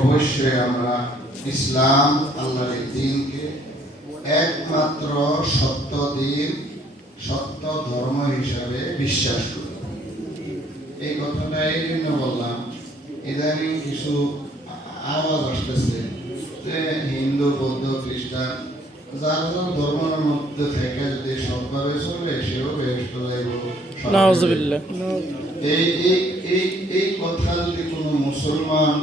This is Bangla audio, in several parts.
অবশ্যই আমরা ইসলাম আল্লাহর দ্বীনকে একমাত্র সত্য দ্বীন, সত্য ধর্ম হিসাবে বিশ্বাস করি। এই কথাটা এই জন্য বললাম, ইদানিং কিছু আওয়াজ আসতেছে যে হিন্দু, বৌদ্ধ, খ্রিস্টান যার যার ধর্মের মধ্যে থেকে যদি সবভাবে চলে সেও বেহেশত যাইব। নাউজুবিল্লাহ। এই এই এই এই কথা যদি কোনো মুসলমান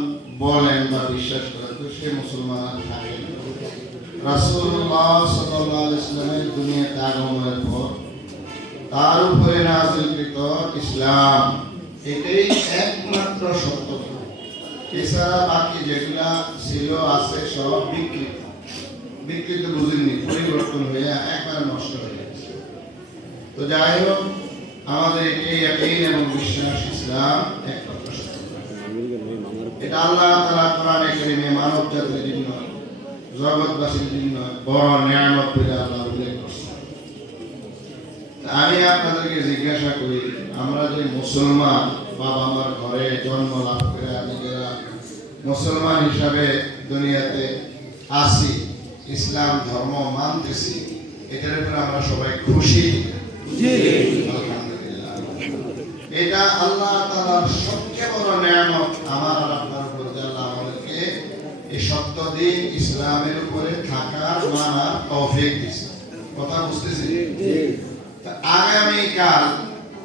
বলেন বা বিশ্বাস করেন তো সে মুসলমান আর থাকে না। রাসূলুল্লাহ সাল্লাল্লাহু আলাইহি ওয়াসাল্লামের দুনিয়াতে আগমনের পর তার উপরে নাযিলকৃত ইসলাম এটাই একমাত্র সত্য। এছাড়া বাকি যেগুলা ছিল আছে সব বিকৃত বুঝেননি, পরিবর্তন হয়ে একবারে নষ্ট হয়ে গেছে। তো যাই হোক, আমাদের এই ইয়াকিন এবং বিশ্বাস ইসলাম একমাত্র সত্য। এটা আল্লাহ তাআলা কোরআনে কারীমে মানব জাতির জন্য, জগৎবাসীর জন্য বড় নিয়ামত বলে আল্লাহ উল্লেখ করেছেন। আমি আপনাদেরকে জিজ্ঞাসা করি, আমরা যে মুসলমান, বাবা মার ঘরে জন্ম লাভ করে নিজেরা মুসলমান হিসাবে দুনিয়াতে আসি, ইসলাম ধর্ম মানতেছি, এটার উপরে আমরা সবাই খুশি? আলহামদুলিল্লাহ। এটা আল্লাহ তাআলার সবচেয়ে বড় নিয়ামত আমার আর আপনার উপর, যে আল্লাহ আমাদেরকে এই সত্য দ্বীন ইসলামের উপরে থাকার মানার তৌফিক দিয়েছে। কথা বুঝতেছি? আগামীকাল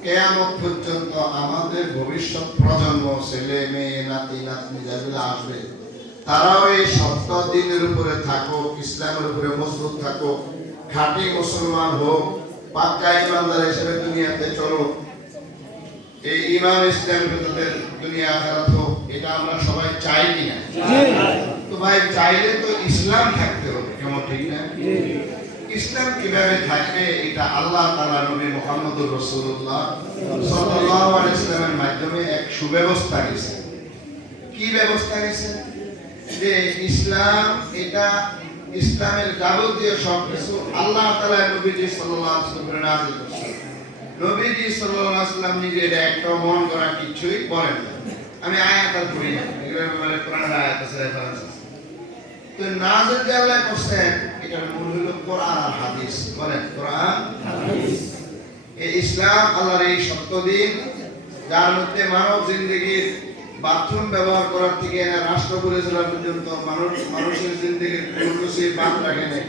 কিয়ামত পর্যন্ত আমাদের ভবিষ্যৎ প্রজন্ম, ছেলে মেয়ে, নাতি নাতনি যারা আসবে, তারাও এই সত্য দ্বীনের উপরে থাকুক, ইসলামের উপরে মজবুত থাকুক, খাঁটি মুসলমান হোক, পাক্কা ইমানদার হিসেবে দুনিয়াতে চলুক। এই ইমান ইসলামের ভিতরে দুনিয়া আখিরাত হোক, এটা আমরা সবাই চাই কিনা? তো ভাই, চাইলে তো ইসলাম থাকতে হবে, কেমন ঠিক না? ইসলাম কিভাবে থাকবে এটা আল্লাহ তাআলা নবী মুহাম্মদুর রাসূলুল্লাহ সাল্লাল্লাহু আলাইহি ওয়াসাল্লামের মাধ্যমে এক সুব্যবস্থা দিয়েছেন। কি ব্যবস্থা দিয়েছেন? যে ইসলাম, এটা ইসলামের যাবতীয় সবকিছু আল্লাহ তাআলা নবীজি সাল্লাল্লাহু আলাইহি ওয়াসাল্লামকে নাযিল করেছেন। নবীজি সাল্লাল্লাহু আলাইহি ওয়াসাল্লাম নিজে এটা একটা মন করা কিছুই বলেন না। আমি আয়াত পড়ি না, এগুলো মানে কোরআনের আয়াত আছে, রেফারেন্স আছে। তো নাযিল যে আল্লাহ করছেন, এটার মূল হলো কোরআন আর হাদিস। বলেন কোরআন হাদিস। এই ইসলাম আল্লাহর এই সত্য দ্বীন, যার মধ্যে মানব জিন্দেগীর বাথরুম ব্যবহার করার থেকে রাষ্ট্র পরিচালনা পর্যন্ত মানুষের জিন্দেগীর কোনো কিছুই বাদ রাখে নাই।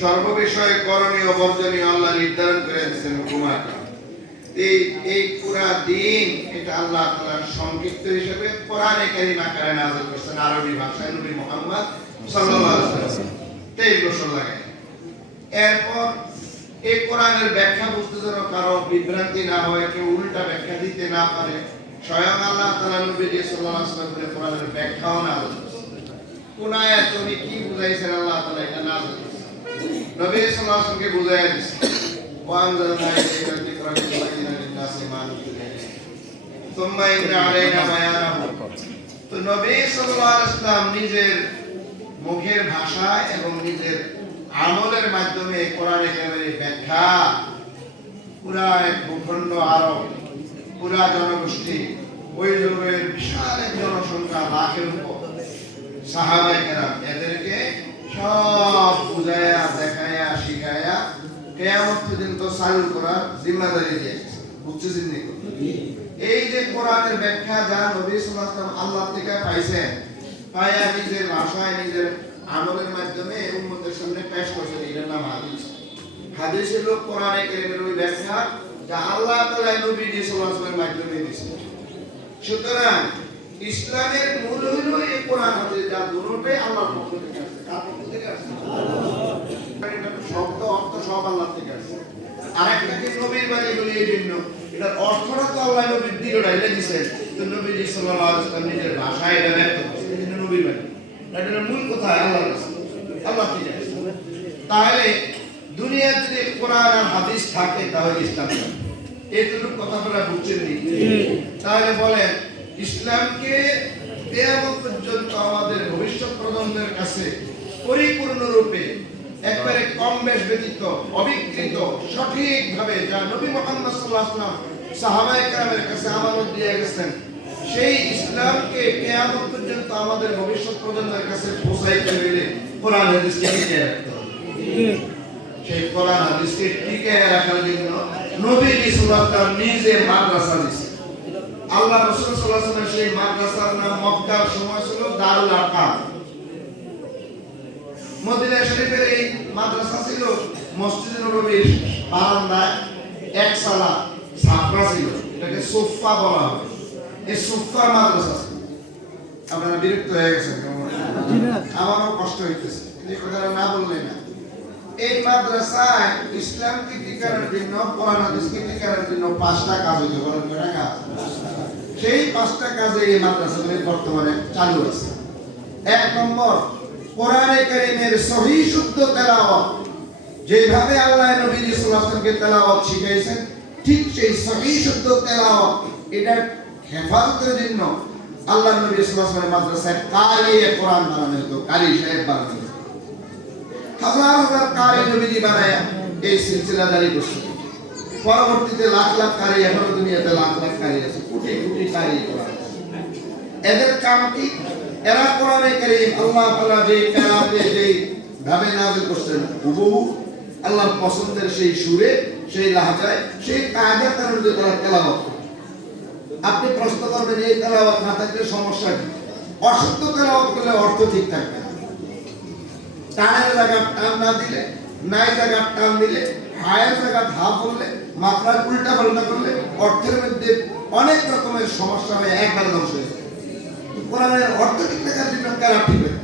সর্ববিষয়ে করণীয় বর্জনীয় আল্লাহ নির্ধারণ করে দিয়েছেন হুকুমাত। এই পুরা দিন এটা আল্লাহ তাআলার সংক্ষিপ্ত হিসেবে কোরআনে কারীম আকারে নাযিল করেছেন আরবি ভাষায় নবী মুহাম্মদ সাল্লাল্লাহু আলাইহি ওয়াসাল্লাম 23 বছর লাগে। এরপর এই কোরআনের ব্যাখ্যা বুঝতে যেন কারো বিভ্রান্তি না হয়, কেউ উল্টা ব্যাখ্যা দিতে না পারে, স্বয়ং আল্লাহ তাআলা নবীজি সাল্লাল্লাহু আলাইহি ওয়াসাল্লামের কোরআনের ব্যাখ্যাও নাযিল করেছেন। কোন আয়াত উনি কি বুঝাইছেন আল্লাহ তাআলা এটা নাযিল করেছেন, নবী সাল্লাল্লাহু আলাইহি ওয়াসাল্লামকে বুঝাইয়া দিয়েছেন। ওয়া আনজালনা ইলাইকা যিকরা লিতুবাইয়িনা লিন-নাসি মা নুজিলা ইলাইহিম সুম্মা ইন্না আলাইনা বায়ানাহু। তো নবী সাল্লাল্লাহু আলাইহি ওয়াসাল্লাম নিজের মুখের ভাষায় এবং নিজের আমলের মাধ্যমে কোরআনে কারীমের ব্যাখ্যা পুরা এক ভূখণ্ড আরব, পুরা জনগোষ্ঠী, ওই যুগের বিশাল এক জনসংখ্যা, লাখের উপর সাহাবায়ে কেরাম, এদেরকে সব বুঝায়া, দেখায়া, শিখায়া কিয়ামত পর্যন্ত চালু করার জিম্মাদারি দিয়েছে। বুঝছেন নি? এই যে কোরআনের ব্যাখ্যা যা নবী সাল্লাল্লাহু আলাইহি ওয়াসাল্লাম আল্লাহ থেকে পাইছেন, পায়া নিজের ভাষায় নিজের আমলের মাধ্যমে উম্মতের সামনে পেশ করেছেন, এর নাম হাদিস। হাদিস হলো কোরআনে কারীমের ওই ব্যাখ্যা যা আল্লাহ তাআলা নবী সাল্লাল্লাহু আলাইহি ওয়াসাল্লামের মাধ্যমে দিয়েছেন। সুতরাং ইসলামের মূল হলো এই কোরআন হাদিস, যা দুটোই আল্লাহর পক্ষ থেকে আসছে। কার পক্ষ থেকে আসছে? আল্লাহ। শব্দ অর্থ সব আল্লাহ থেকে আসছে। আরেকটাকে নবীর বাণী বলে এই জন্য, এটার অর্থটা তো আল্লাহ নবীর দিকে ঢাইলে দিয়েছেন। তো নবী সাল্লাল্লাহু আলাইহি ওয়াসাল্লাম নিজের ভাষায় এটা ব্যক্ত করেছেন, এই জন্য নবীর বাণী। এটার মূল কোথায়? আল্লাহর কাছে, আল্লাহ থেকে আসছে। তাহলে দুনিয়ার যদি কোরআন আর হাদিস থাকে তাহলে ইসলাম থাকে। এইটুকু কথা বলা বুঝছেন নি? তাহলে বলেন, ইসলামকে কিয়ামত পর্যন্ত আমাদের ভবিষ্যৎ প্রজন্মের কাছে পরিপূর্ণ রূপে, একবারে কম বেশ ব্যতীত, অবিকৃত, সঠিকভাবে যা নবী মুহাম্মদ সাল্লাল্লাহু আলাইহি ওয়াসাল্লাম সাহাবায়ে কেরামের কাছে আমানত দিয়ে গেছেন, সেই ইসলামকে কিয়ামত পর্যন্ত আমাদের ভবিষ্যৎ প্রজন্মের কাছে পৌঁছাইতে হইলে কোরআন হাদিসকে টিকিয়ে রাখতে হবে। সেই কোরআন হাদিসকে টিকিয়ে রাখার জন্য নবী সাল্লাল্লাহু আলাইহি ওয়াসাল্লাম নিজে মাদ্রাসা দিয়েছেন। আল্লাহ রাসূল সাল্লাল্লাহু আলাইহি ওয়াসাল্লাম সেই মাদ্রাসার নাম মক্কার সময় ছিল দারুল আরকাম। মদিনা শরীফের এই মাদ্রাসা ছিল মসজিদে নববীর বারান্দায় একসালা ছাপরা ছিল, এটাকে সুফা বলা হয়। এই সুফার মাদ্রাসা ছিল। আপনারা বিরক্ত হয়ে গেছেন? আমারও কষ্ট হইতেছে এই কথাটা না বললে না। এই মাদ্রাসায় ইসলামকে টিকানোর জন্য, কোরআন হাদিসকে টিকানোর জন্য 5টা কাজ হইতে পারে। কয়টা কাজ? সেই 5টা কাজে এই মাদ্রাসাগুলি বর্তমানে চালু আছে। 1 নম্বর, কোরআনে কারীমের সহিহ শুদ্ধ তেলাওয়াত। যেভাবে আল্লাহ নবী সাল্লাল্লাহু আলাইহি ওয়াসাল্লামকে তেলাওয়াত শিখাইছেন, ঠিক সেই সহিহ শুদ্ধ তেলাওয়াত এটা হেফাজতের জন্য আল্লাহ নবী সাল্লাল্লাহু আলাইহি ওয়াসাল্লাম মাদ্রাসায় কারি কোরআন বানানো হতো, কারি সাহেব বানানো হতো। হাজার হাজার কারি নবীজি বানায়া এই সিলসিলা জারি করছেন। পরবর্তীতে লাখ লাখ কারি, এখনো দুনিয়াতে লাখ লাখ কারি আছে, কোটি কোটি কারি কোরআন। এদের কাম কি? এরা কোরআনে কারীম আল্লাহ তাআলা যে কেরাতে যে ভাবে নাযিল করছেন, হুবহু আল্লাহর পছন্দের সেই সুরে, সেই লাহজায়, সেই কায়দার অনুযায়ী তারা তেলাওয়াত করে। আপনি প্রশ্ন করবেন এই তেলাওয়াত না থাকলে সমস্যা কি? অশুদ্ধ তেলাওয়াত করলে অর্থ ঠিক থাকবে না। টানের জায়গা টান না দিলে, নাই জায়গা টান দিলে, হায়ের জায়গা হা বললে, মাত্রা উল্টা পাল্টা করলে অর্থের মধ্যে অনেক রকমের সমস্যা হয়ে একবার ধ্বংস হয়ে যায়। কোরআনের অর্থ ঠিক থাকার জন্য কারা ঠিক হয়?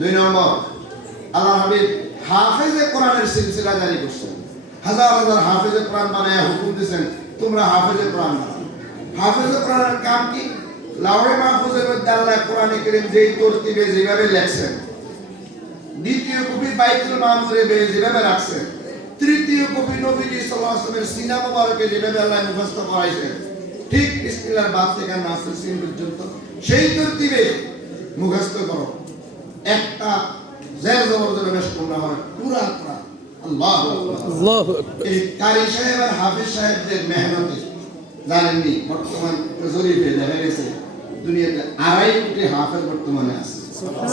2 নম্বর, আল্লাহ হাবিব হাফেজে কোরআনের সিলসিলা জারি করছেন। হাজার হাজার হাফেজে কোরআন বানায় হুকুম দিয়েছেন, তোমরা হাফেজে কোরআন বানাও। হাফেজে কোরআনের কাম কি? লাওহে মাহফুজের মধ্যে আল্লাহ কোরআনে কারীম যেই তরতিবে যেভাবে লেখছেন, দ্বিতীয় কপি বাইতুল মামুরে যেভাবে রাখছেন, তৃতীয় কপি নবীজি সাল্লাল্লাহু আলাইহি ওয়াসাল্লামের সিনা মুবারকে যেভাবে আল্লাহ মুখস্থ করাইছেন, ঠিক বিসমিল্লাহর বাদ থেকে নাসের সিন পর্যন্ত সেই তরতিবে মুখস্থ করো। একটা জের জবরদস্ত বেশ তোমরা হয় পুরা পুরা। আল্লাহু আকবার। এই কারি সাহেব আর হাফেজ সাহেবদের মেহনতে জানেননি বর্তমান জরিপে দেখা গেছে দুনিয়াতে 2.5 কোটি হাফেজ বর্তমানে আছে।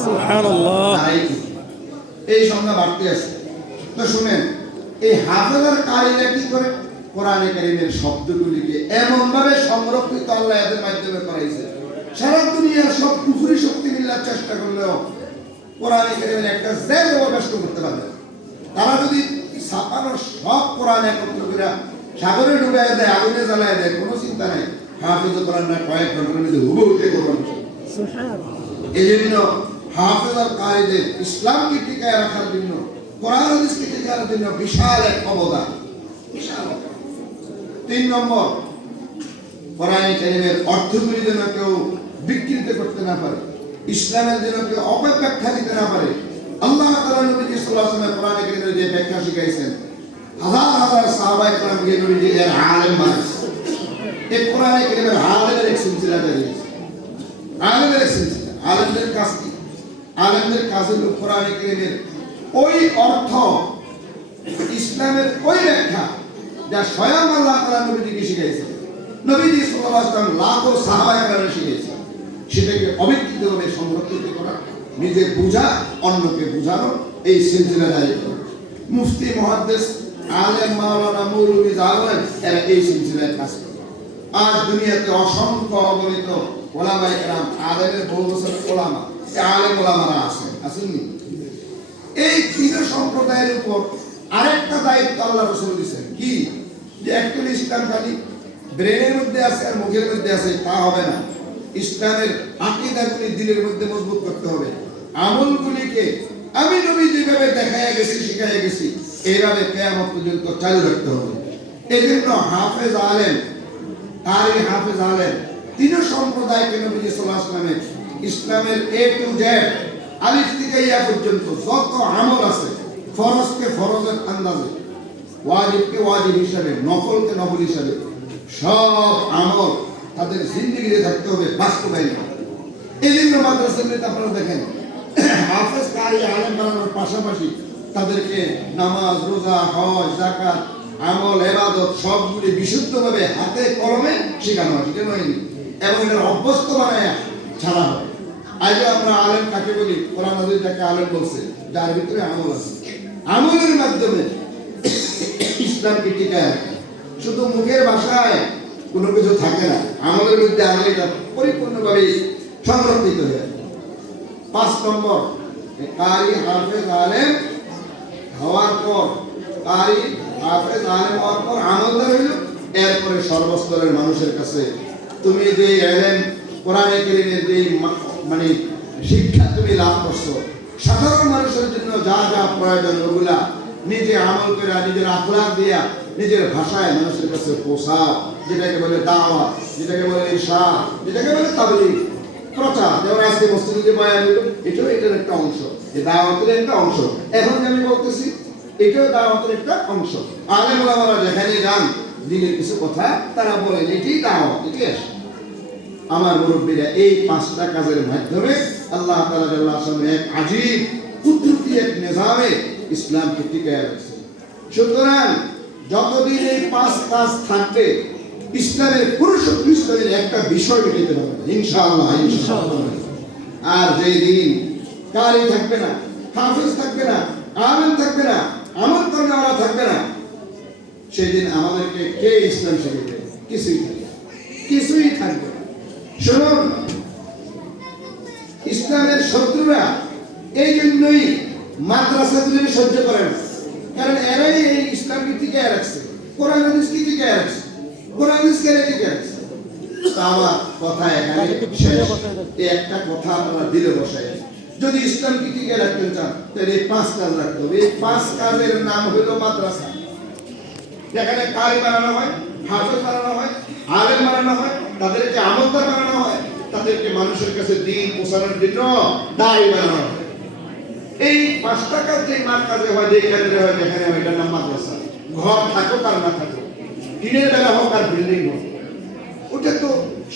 সুবহানাল্লাহ। 2.5 কোটি। এই সংখ্যা বাড়তে আছে। তো শুনেন, এই হাফেজ আর কারিরা কি করে? কোরআনে কারীমের শব্দগুলিকে এমন ভাবে সংরক্ষিত আল্লাহ এদের মাধ্যমে করাইছে, সারা দুনিয়ার সব কুফরি শক্তি মিলার চেষ্টা করলেও কোরআনে কারীমের একটা জের ব্যস্ত করতে পারবে। তারা যদি ছাপানোর সব কোরআন একত্র করে সাগরে ডুবাইয়া দেয়, আগুনে জ্বালায় দেয়, কোনো চিন্তা নাই। হাফেজ কোরআন না কয়েক ঘন্টার মধ্যে হুবহুতে কোরআন। এই জন্য হাফেজ আর কারিদের ইসলামকে টিকায় রাখার জন্য, কোরআন হাদিসকে টিকায় রাখার জন্য বিশাল এক অবদান, বিশাল। 3 নম্বর, কোরআনে কারীমের অর্থগুলি যেন কেউ বিকৃত করতে না পারে, ইসলামের যেন কেউ অপব্যাখ্যা দিতে না পারে। আল্লাহ তাআলা নবী সাল্লাল্লাহু আলাইহি ওয়াসাল্লাম কোরআনে কারীমের যে ব্যাখ্যা শিখাইছেন, হাজার হাজার সাহাবায়ে কেরামকে নবীজি এর আলেম বানাইছেন। এই কোরআনে কারীমের আলেমের এক সিলসিলা জারি আছে। আলেমের এক সিলসিলা। আলেমদের কাজ কি? আলেমদের কাজ হলো কোরআনে কারীমের ওই অর্থ, ইসলামের ওই ব্যাখ্যা যা স্বয়ং আল্লাহ তাআলা নবীজিকে শিখাইছেন, নবীজি সাল্লাল্লাহু আলাইহি ওয়াসাল্লাম লাখো সাহাবায়ে কেরামকে শিখিয়েছেন, সেটাকে অবিকৃতভাবে সংরক্ষিত করা, নিজে বুঝা অন্যকে বুঝানো, এই সিলসিলা জারি করা। মুফতি, মুহাদ্দিস, আলেম, মাওলানা, মৌলভী যারা বলেন, এরা এই সিলসিলায় কাজ করে। আজ দুনিয়াতে অসংখ্য অগণিত ওলামায়ে কেরাম, আলেমের বহু বছর ওলামা, এই আলেম ওলামারা আছেন, আসেননি? এই 3 সম্প্রদায়ের উপর আরেকটা দায়িত্ব আল্লাহ রাসূল দিয়েছেন, কি? যে একটু ইসলাম খালি ব্রেনের মধ্যে আছে আর মুখের মধ্যে আছে তা হবে না। ইসলামের আকীদাগুলি দিলের মধ্যে মজবুত করতে হবে। আমলগুলিকে আমি নবী যেভাবে দেখাইয়া গেছি, শিখাইয়া গেছি, এইভাবে কিয়ামত পর্যন্ত চালু রাখতে হবে। এজন্য হাফেজ আলেম, কারি হাফেজ আলেম 3 সম্প্রদায়কে নবী সাল্লাল্লাহু আলাইহি ওয়াসাল্লাম ইসলামের A to Z, আলিফ থেকে ইয়া পর্যন্ত যত আমল আছে, ফরজকে ফরজের আন্দাজে, ওয়াজিবকে ওয়াজিব হিসাবে, নফলকে নফল হিসাবে, সব আমল তাদের জিন্দেগিতে থাকতে হবে, বাস্তবায়ন। এই জন্য মাদ্রাসাগুলিতে আপনারা দেখেন হাফেজ কারি আলেম বানানোর পাশাপাশি তাদেরকে নামাজ, রোজা, হজ, যাকাত, আমল, ইবাদত সবগুলি বিশুদ্ধভাবে হাতে কলমে শেখানো হয়। শেখানো হয়নি? এবং এটার অভ্যস্ত বানায় ছাড়া হয়। আজকে আমরা আলেম কাকে বলি? কোরআন হাদিস যাকে আলেম বলছে, যার ভিতরে আমল আছে। আমলের মাধ্যমে ইসলামকে টিকায় রাখে। শুধু মুখের ভাষায় কোনো কিছু থাকে না, আমলের মধ্যে আমলটা পরিপূর্ণভাবে সংরক্ষিত হয়ে। 5 নম্বর, কারি হাফেজ আলেম হওয়ার পর, কারি হাফেজ আলেম হওয়ার পর আমলদার হইল। এরপরে সর্বস্তরের মানুষের কাছে তুমি যে এলেম কোরআনে কারীমের যে মানে শিক্ষা তুমি লাভ করছো, সাধারণ মানুষের জন্য যা যা প্রয়োজন ওগুলা নিজে আমল করে, নিজের আখলাক দিয়া, নিজের ভাষায় মানুষের কাছে পৌঁছাও। যেটাকে বলে দাওয়াত, যেটাকে বলে ইরশাদ, যেটাকে বলে তাবলীগ, প্রচার। যেমন আজকে মসজিদে বয়ান হলো, এটাও এটার একটা অংশ, এই দাওয়াতের একটা অংশ। এখন যে আমি বলতেছি, এটাও দাওয়াতের একটা অংশ। আলেম ওলামারা যেখানে যান, দিনের কিছু কথা তারা বলেন, এটি দাওয়াত, এটি আসে। আমার মুরব্বীরা এই 5টা কাজের মাধ্যমে আল্লাহ তাআলা জাল্লাহু আলাইহি এক আজীব কুদরতি এক নিজামে ইসলামকে টিকায় রাখছে। সুতরাং যতদিন এই 5 কাজ থাকবে, ইসলামের পুরুষত্ব, ইসলামের একটা বিষয় মিটাতে পারবে ইনশাআল্লাহ, ইনশাআল্লাহ। আর যেই দিন কারি থাকবে না, হাফেজ থাকবে না, আলেম থাকবে না, আমল কর্মীরা থাকবে না, সেদিন আমাদেরকে কে ইসলাম শিখাবে? কিছুই থাকবে, কিছুই থাকবে। শুনুন, ইসলামের শত্রুরা এই জন্যই মাদ্রাসাগুলি সহ্য করে না, কারণ এরাই এই ইসলামকে টিকায় রাখছে, কোরআন হাদিসকে টিকায় রাখছে, কোরআন হাদিসকে টিকায় রাখছে। আমার কথা এখানে শেষ। এই একটা কথা আপনারা দিলে বসায়, যদি ইসলামকে টিকায় রাখতে চান তাহলে এই 5 কাজ রাখতে হবে। এই 5 কাজের নাম হলো মাদ্রাসা, যেখানে কারি বানানো হয়, হাফেজ বানানো হয়, আলেম বানানো হয়, তাদেরকে আমলদার বানানো হয়, তাদেরকে মানুষের কাছে দ্বীন পৌঁছানোর জন্য দায়ী বানানো হয়। এই 5টা কাজ যে মাদ্রাসে হয়, যেখানে হয়, যেখানে হয়, এটার নাম মাদ্রাসা। ঘর থাকুক আর না থাকুক, টিনের বেলা হোক আর বিল্ডিং হোক, ওটা তো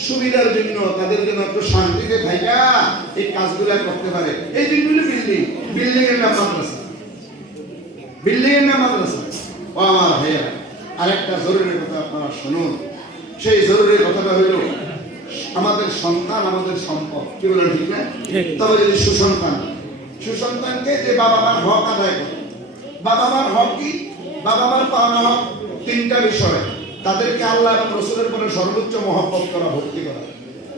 সুবিধার জন্য, তাদের জন্য একটু শান্তিতে থাকা এই কাজগুলো করতে পারে। এই জন্য বিল্ডিং, বিল্ডিং এর নাম মাদ্রাসা, বিল্ডিং এর নাম মাদ্রাসা। ও আমার ভাইয়া, আরেকটা জরুরি কথা আপনারা শুনুন। সেই জরুরি কথাটা হইল, আমাদের সন্তান আমাদের সম্পদ। কি বলেন, ঠিক না? তবে যদি সুসন্তানকে যে বাবা মার হক আদায় করে, বাবা মার হক কি? বাবা মার পাওনা হক 3টা বিষয়। তাদেরকে আল্লাহ এবং রাসূলের পরে সর্বোচ্চ মহব্বত করা, ভক্তি করা,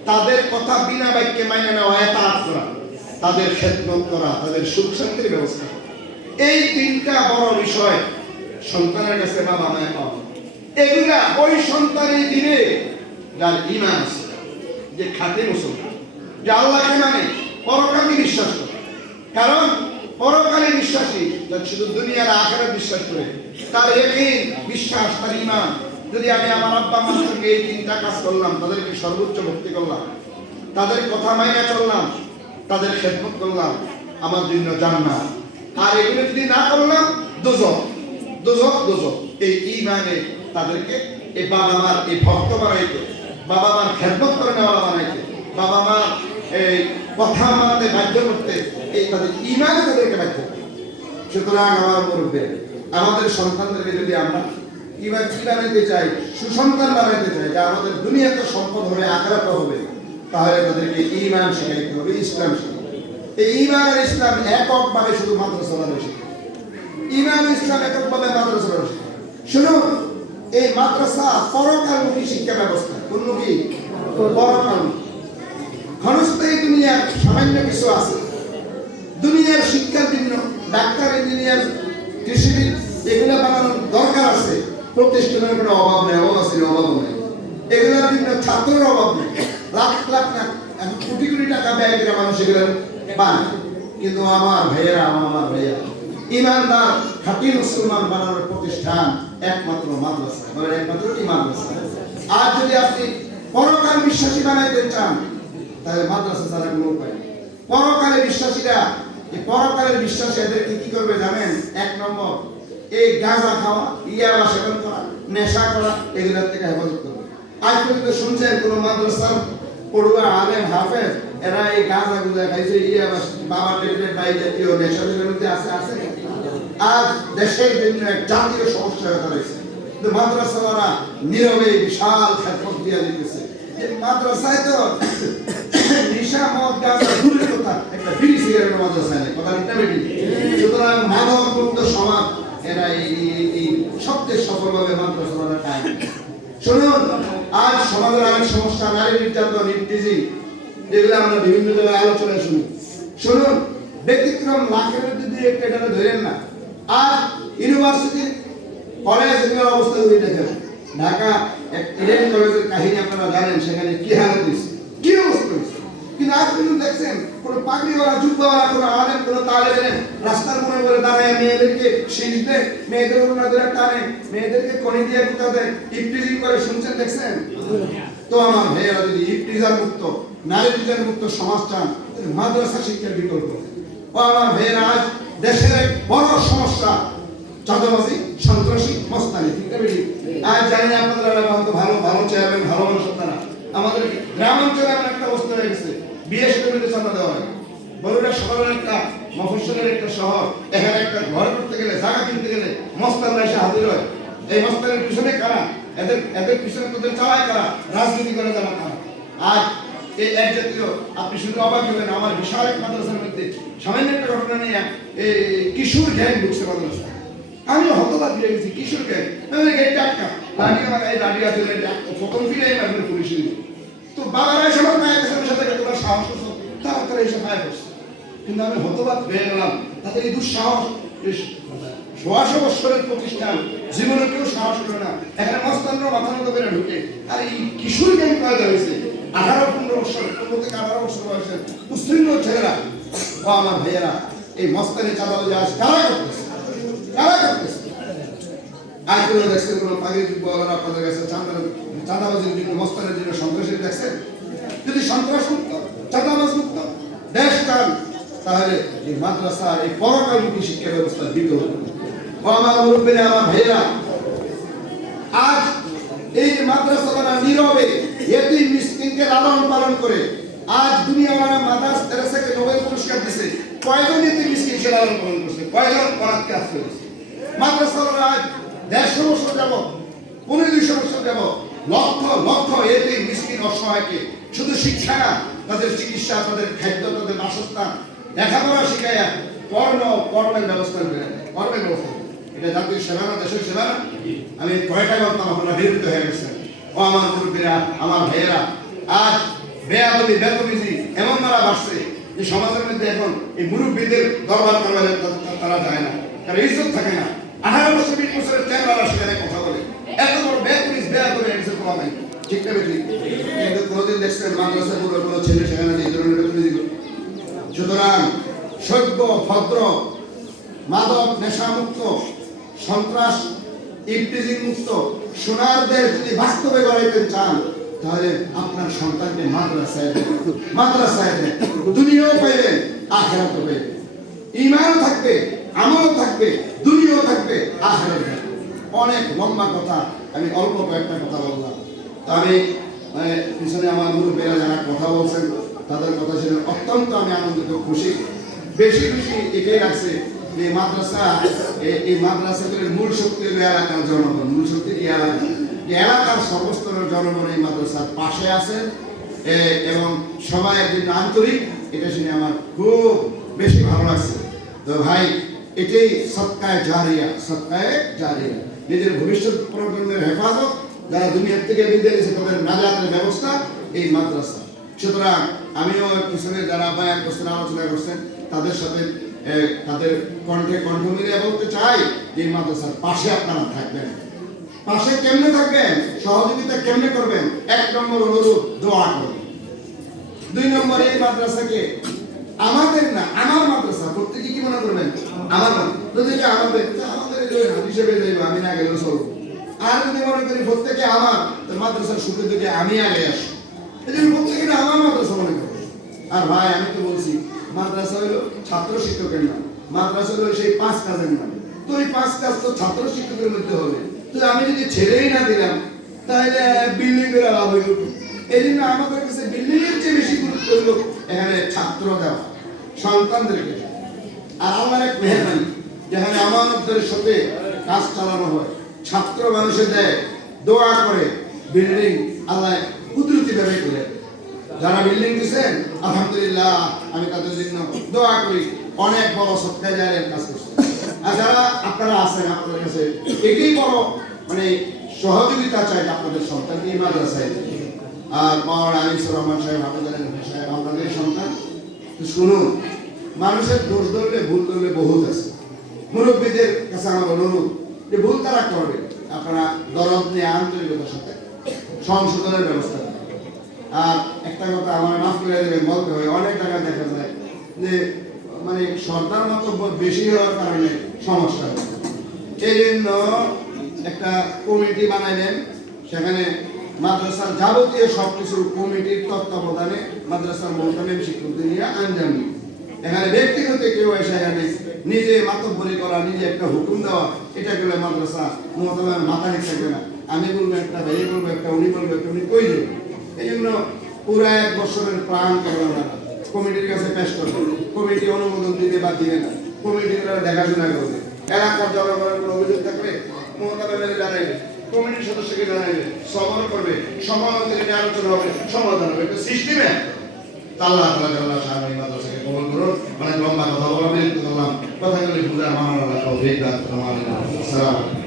তাদের কথা বিনা বাক্যে মাইনে নেওয়া, ইতাআত করা, তাদের খেদমত করা, তাদের সুখ শান্তির ব্যবস্থা করা। এই 3টা বড় বিষয় সন্তানের কাছে বাবা মায়ের পাওয়া। এগুলা ওই সন্তানের দিনে যার ঈমান আছে, যে খাঁটি মুসলমান, যে আল্লাহকে মানে, পরকালে বিশ্বাস করে। কারণ পরকালে বিশ্বাসী যার শুধু দুনিয়ার আখিরাত বিশ্বাস করে, তার ইয়াকিন, বিশ্বাস, তার ঈমান। যদি আমি আমার আব্বা আম্মার সঙ্গে এই 3টা কাজ করলাম, তাদেরকে সর্বোচ্চ ভক্তি করলাম, তাদের কথা মাইনে চললাম, তাদের খেদমত করলাম, আমার জন্য জান্নাত। আর এগুলো যদি না করলাম, দোজখ, দোজখ, দোজখ। এই ঈমানে তাদেরকে এই বাবা মার এই ভক্ত বানাইতে, বাবা মার খেদমত করে নেওয়া বানাইতে, বাবা মার এই কথা মানতে বাধ্য করতে, এই তাদের ঈমানে তাদেরকে বাধ্য করতে। সুতরাং আমার মুরব্বী, আমাদের সন্তানদেরকে যদি আমরা ঈমান কি বানাইতে চাই, সুসন্তান বানাইতে চাই, যে আমাদের দুনিয়াতে সম্পদ হবে, আখিরাতে হবে, তাহলে তাদেরকে ঈমান শেখাইতে হবে, ইসলাম শেখাইতে হবে। এই ঈমান আর ইসলাম এককভাবে শুধু মাদ্রাসা বানাবে শেখাবে। ঈমান ইসলাম এককভাবে মাদ্রাসা বানাবে শেখাবে। শুনুন, এই মাদ্রাসা পরকালমুখী শিক্ষা ব্যবস্থা। কোনমুখী? পরকালমুখী। ক্ষণস্থায়ী দুনিয়ার সামান্য কিছু আছে, দুনিয়ার শিক্ষার জন্য ডাক্তার, ইঞ্জিনিয়ার, কৃষিবিদ এগুলো বানানোর দরকার আছে। প্রতিষ্ঠানের কোনো অভাব নেই, অভাব নেই। এগুলোর জন্য ছাত্রের অভাব নেই, লাখ লাখ না কোটি কোটি টাকা ব্যয় করে মানুষ এগুলো বানায়। কিন্তু আমার ভাইয়েরা, ইমানদার খাঁটি মুসলমান বানানোর প্রতিষ্ঠান একমাত্র মাদ্রাসা। বলেন, একমাত্র কি? মাদ্রাসা। আর যদি আপনি পরকাল বিশ্বাসী বানাইতে চান, তাহলে মাদ্রাসা ছাড়া কোনো উপায় নেই। পরকালে বিশ্বাসীরা, এই পরকালের বিশ্বাসী এদেরকে কি করবে জানেন? 1 নম্বর, এই গাঁজা খাওয়া, ইয়াবা সেবন করা, নেশা করা, এগুলোর থেকে হেফাজত করবে। আজ পর্যন্ত শুনছেন কোন মাদ্রাসার পড়ুয়া, আলেম, হাফেজ এরা এই গাঁজা গুজা খাইছে, ইয়াবা, বাবা টেবলেট বা এই জাতীয় নেশাদের মধ্যে আছে? আজ দেশের জন্য এক জাতীয় সমস্যা হয়ে দাঁড়িয়েছে। কিন্তু মাদ্রাসাওয়ালা নীরবে বিশাল খেদমত দিয়ে দিতেছে। যে মাদ্রাসায় তো নেশা মদ গাঁজা দূরের কথা, একটা বিড়ি সিগারেটের মাদ্রাসায় নেই, কথা ঠিক না বেঠিক? সুতরাং মাদক মুক্ত সমাজ এরা এই সবচেয়ে সফলভাবে মাদ্রাসা কায়েম। শুনুন, আজ সমাজের অনেক সমস্যা, নারী নির্যাতন, ইফটিজিং, যেগুলো আমরা বিভিন্ন জায়গায় আলোচনায় শুনি। শুনুন, ব্যতিক্রম লাখের যদি একটা এটা ধরেন না। আজ ইউনিভার্সিটির কলেজ এগুলোর অবস্থা যদি দেখেন, ঢাকা ইডেন কলেজের কাহিনী আপনারা জানেন, সেখানে কি হালত হয়েছে, কি অবস্থা হয়েছে। কিন্তু আজ পর্যন্ত দেখছেন কোনো পাগড়িওয়ালা, জুব্বাওয়ালা, কোনো আলেম, কোনো তালেব ইলম রাস্তার মোড়ে মোড়ে দাঁড়ায় মেয়েদেরকে শীষ দেয়, মেয়েদের উপর নজর টানে, মেয়েদেরকে কনি দিয়ে গুতা দেয়, ইফটিজিং করে, শুনছেন দেখছেন? তো আমার ভাইয়েরা, যদি ইফটিজার মুক্ত, নারী নির্যাতন মুক্ত সমাজ চান, মাদ্রাসা শিক্ষার বিকল্প। ও আমার ভাইয়েরা, আজ দেশের এক বড় সমস্যা চাঁদাবাজি, সন্ত্রাসী, মস্তানি, ঠিক না বেঠিক? আজ জানি আপনাদের এলাকা হয়তো ভালো ভালো চেয়ারম্যান, ভালো মানুষ আপনারা, আমাদের গ্রাম অঞ্চলে এমন একটা অবস্থা হয়ে গেছে, বিয়ে সাথে চাঁদা দেওয়া হয়। বড়রা শহরের একটা মফস্বলের একটা শহর, এখানে একটা ঘর করতে গেলে, জায়গা কিনতে গেলে মস্তানরা এসে হাজির হয়। এই মস্তানের পিছনে কারা, এদের পিছনে তোদের চালায় কারা, রাজনীতি করে যারা কারা। আজ এই এক জাতীয়, আপনি শুধু অবাক হবেন, আমার বিশাল এক মাদ্রাসার মধ্যে সামান্য একটা ঘটনা নিয়ে এই কিশোর গ্যাং ঢুকছে মাদ্রাসা। আমি হতবাক হয়ে গেছি, কিশোর গ্যাং, গেটটা আটকা, লাঠি আমার এই লাঠি আছে, প্রথম ফিরে এবার পুলিশ। তো বাবারা এসে আমার মায়ের সাথে তোমরা সাহস করছো, তারা এসে মায়ের করছে। কিন্তু আমি হতবাক হয়ে গেলাম, তাদের এই দুঃসাহস, ১৬০ বছরের প্রতিষ্ঠান, জীবনে কেউ সাহস করে না। এখানে মস্তানরা মাথা মতো করে ঢুকে, আর এই কিশোর গ্যাং পয়দা হয়েছে ১৮-১৫ বছর, ১৫ থেকে ১৮ বছর বয়সের মুসলিম ছেলেরা। ও আমার ভাইয়েরা, এই মস্তানি চাঁদাবাজি আজ কারা করতেছে, কারা করতেছে? আজ কোনো দেখছেন কোনো পাগড়ি যুব্বওয়ালারা আপনাদের কাছে চাঁদাবাজির জন্য, মস্তানের জন্য সন্ত্রাসী দেখছেন? যদি সন্ত্রাস মুক্ত, চাঁদাবাজ মুক্ত দেশ চান, তাহলে এই মাদ্রাসা, এই পরকালমুখী শিক্ষা ব্যবস্থার বিকল্প। ও আমার মুরব্বীরা, আমার ভাইয়েরা, আজ এই মাদ্রাসাওয়ালা নীরবে এতিম মিসকিনকে লালন পালন করে, আজ দুনিয়াওয়ালা মাদ্রাসা তেরেসাকে নোবেল পুরস্কার দিছে, কয়জন এতিম মিসকিনকে লালন পালন করছে, কয়জন অনাথকে আশ্রয় দিচ্ছে? মাদ্রাসাওয়ালা আজ ১৫০ বছর যাবত, ১৫-২০০ বছর যাবত লক্ষ লক্ষ এতিম মিসকিন অসহায়কে শুধু শিক্ষা না, তাদের চিকিৎসা, তাদের খাদ্য, তাদের বাসস্থান, লেখাপড়া শিখাইয়া কর্মের ব্যবস্থা করে দেয়, কর্মের ব্যবস্থা। এটা জাতির সেবা না, দেশের সেবা না? আমি কয়টা বলতাম, আপনারা বিরক্ত হয়ে গেছেন। ও আমার মুরব্বীরা, আমার ভাইয়েরা, আজ বেয়াদবি, বেতমিজি এমন মারা বাড়ছে যে সমাজের মধ্যে এখন এই মুরব্বীদের দরবার করবে তারা যায় না, কারণ ইজ্জত থাকে না। 18 বছর 20 বছরের চেংড়ারা সেখানে কথা বলে, এত বড় বেতমিজ বেয়া করে এসে কমা নাই, ঠিক না বেঠিক? কিন্তু কোনোদিন দেখছেন মাদ্রাসা পুরো কোনো ছেলে সেখানে এই ধরনের বেতমিজি করে? সুতরাং সভ্য, ভদ্র, মাদক নেশা মুক্ত, সন্ত্রাস ইফটিজিং মুক্ত সোনার দেশ যদি বাস্তবে গড়াইতে চান, তাহলে আপনার সন্তানকে মাদ্রাসায় দেন, দুনিয়াও পাইবেন, আখিরাতও পাইবেন। ঈমানও থাকবে, আমলও থাকবে, দুনিয়াও থাকবে, আখিরাতও থাকবে। অনেক লম্বা কথা, আমি অল্প কয়েকটা কথা বললাম। তো আমি পিছনে আমার মুরব্বীরা যারা কথা বলছেন, তাদের কথা শুনে অত্যন্ত আমি আনন্দিত, খুশি। বেশি খুশি এটাই লাগছে যে এই মাদ্রাসাগুলির মূল শক্তি হল এলাকার জনগণ, মূল শক্তি কি এলাকা, এলাকার সর্বস্তরের জনগণ এই মাদ্রাসার পাশে আছে এবং সবাই একদিন আন্তরিক, এটা শুনে আমার খুব বেশি ভালো লাগছে। তো ভাই, এটাই সদকায়ে জারিয়া, সদকায়ে জারিয়া, নিজের ভবিষ্যৎ প্রজন্মের হেফাজত, যারা দুনিয়ার থেকে বিদায় দিয়েছে তাদের নাজাতের ব্যবস্থা এই মাদ্রাসা। সুতরাং আমিও পিছনে যারা বয়ান করছেন, আলোচনা করছেন, তাদের সাথে তাদের কণ্ঠে কণ্ঠ মিলিয়ে বলতে চাই যে এই মাদ্রাসার পাশে আপনারা থাকবেন। পাশে কেমনে থাকবেন, সহযোগিতা কেমনে করবেন? ১ নম্বর অনুরোধ, দোয়া করবেন। ২ নম্বর, এই মাদ্রাসাকে আমাদের না, আমার মাদ্রাসা, প্রত্যেকে কি মনে করবেন? আমার যদি আমাদের হিসেবে যাইব, আমি না গেলেও চলবো। আর যদি মনে করি প্রত্যেকে আমার, তো মাদ্রাসার সুখের দিকে আমি আগে আসি, এই জন্য প্রত্যেকে আমার মাদ্রাসা মনে করবো। আর ভাই, আমি তো বলছি মাদ্রাসা হলো ছাত্র শিক্ষকের নাম, মাদ্রাসা হলো সেই 5 কাজের নাম। তো এই 5 কাজ তো ছাত্র শিক্ষকের মধ্যে হবে। তো আমি যদি ছেড়েই না দিলাম, তাহলে বিল্ডিং এর লাভ হইল। এই জন্য আমাদের কাছে বিল্ডিং এর চেয়ে বেশি গুরুত্ব হলো এখানে ছাত্র দেওয়া, সন্তানদেরকে। আর আমার এক মেহরবানি, যেখানে আমানতের সাথে কাজ চালানো হয়, ছাত্র মানুষের দেয়, দোয়া করে, বিল্ডিং আল্লাহ কুদরতি এইভাবে করে যারা বিল্ডিং দিচ্ছেন আলহামদুলিল্লাহ আমি তাদের জন্য দোয়া করি, অনেক বড় সৎকার জায়গায় কাজ করছে। আর যারা আপনারা আছেন আপনাদের কাছে এটাই বড় মানে সহযোগিতা চাই আপনাদের সন্তানকে এই মাদ্রাসায়। আর মাওলানা আনিসুর রহমান সাহেব সাহেব আপনাদের সন্তান শুনুন, মানুষের দোষ ধরলে ভুল ধরলে বহুত আছে। মুরব্বীদের কাছে আমার অনুরোধ যে ভুল তারা করবে, আপনারা দরদ নিয়ে আন্তরিকতার সাথে সংশোধনের ব্যবস্থা করেন। আর একটা কথা আমার মাফ করে দেবেন, বলতে হয় অনেক জায়গায় দেখা যায় যে মানে সরকার মন্তব্য বেশি হওয়ার কারণে সমস্যা হয়। এই জন্য একটা কমিটি বানাইলেন, সেখানে মাদ্রাসার যাবতীয় সবকিছু কমিটির তত্ত্বাবধানে মাদ্রাসার মোহতামিম শিক্ষকদের নিয়ে আঞ্জাম দিই। এখানে ব্যক্তিগত কেউ এসে এখানে নিজে মাতব্বরি করা, নিজে একটা হুকুম দেওয়া, এটা গেলে মাদ্রাসা মোহতামিম মাথায় থাকবে না। আমি বলবো একটা, ভাই বলবো একটা, উনি বলবো একটা, উনি কই দেবে। এই জন্য পুরো 1 বছরের প্ল্যান করে ওনারা কমিটির কাছে পেশ করবে, কমিটি অনুমোদন দিতে বা দিবে না, কমিটিগুলো দেখাশোনা করবে। এলাকার জনগণের কোনো অভিযোগ থাকলে মোহতামিমের জানাইবে, কমিটির সদস্যকে জানাইবে, সভা করবে, সভাপতি নিয়ে আলোচনা হবে, সমাধান হবে। একটা সিস্টেমে আল্লাহ তাআলা সামনে মাদ্রাসাকে কবুল করুন। অনেক লম্বা কথা বলা বিরক্ত করলাম, কথাগুলি বুঝে আমার আল্লাহ তৌফিক দান করুন। আসসালামু আলাইকুম।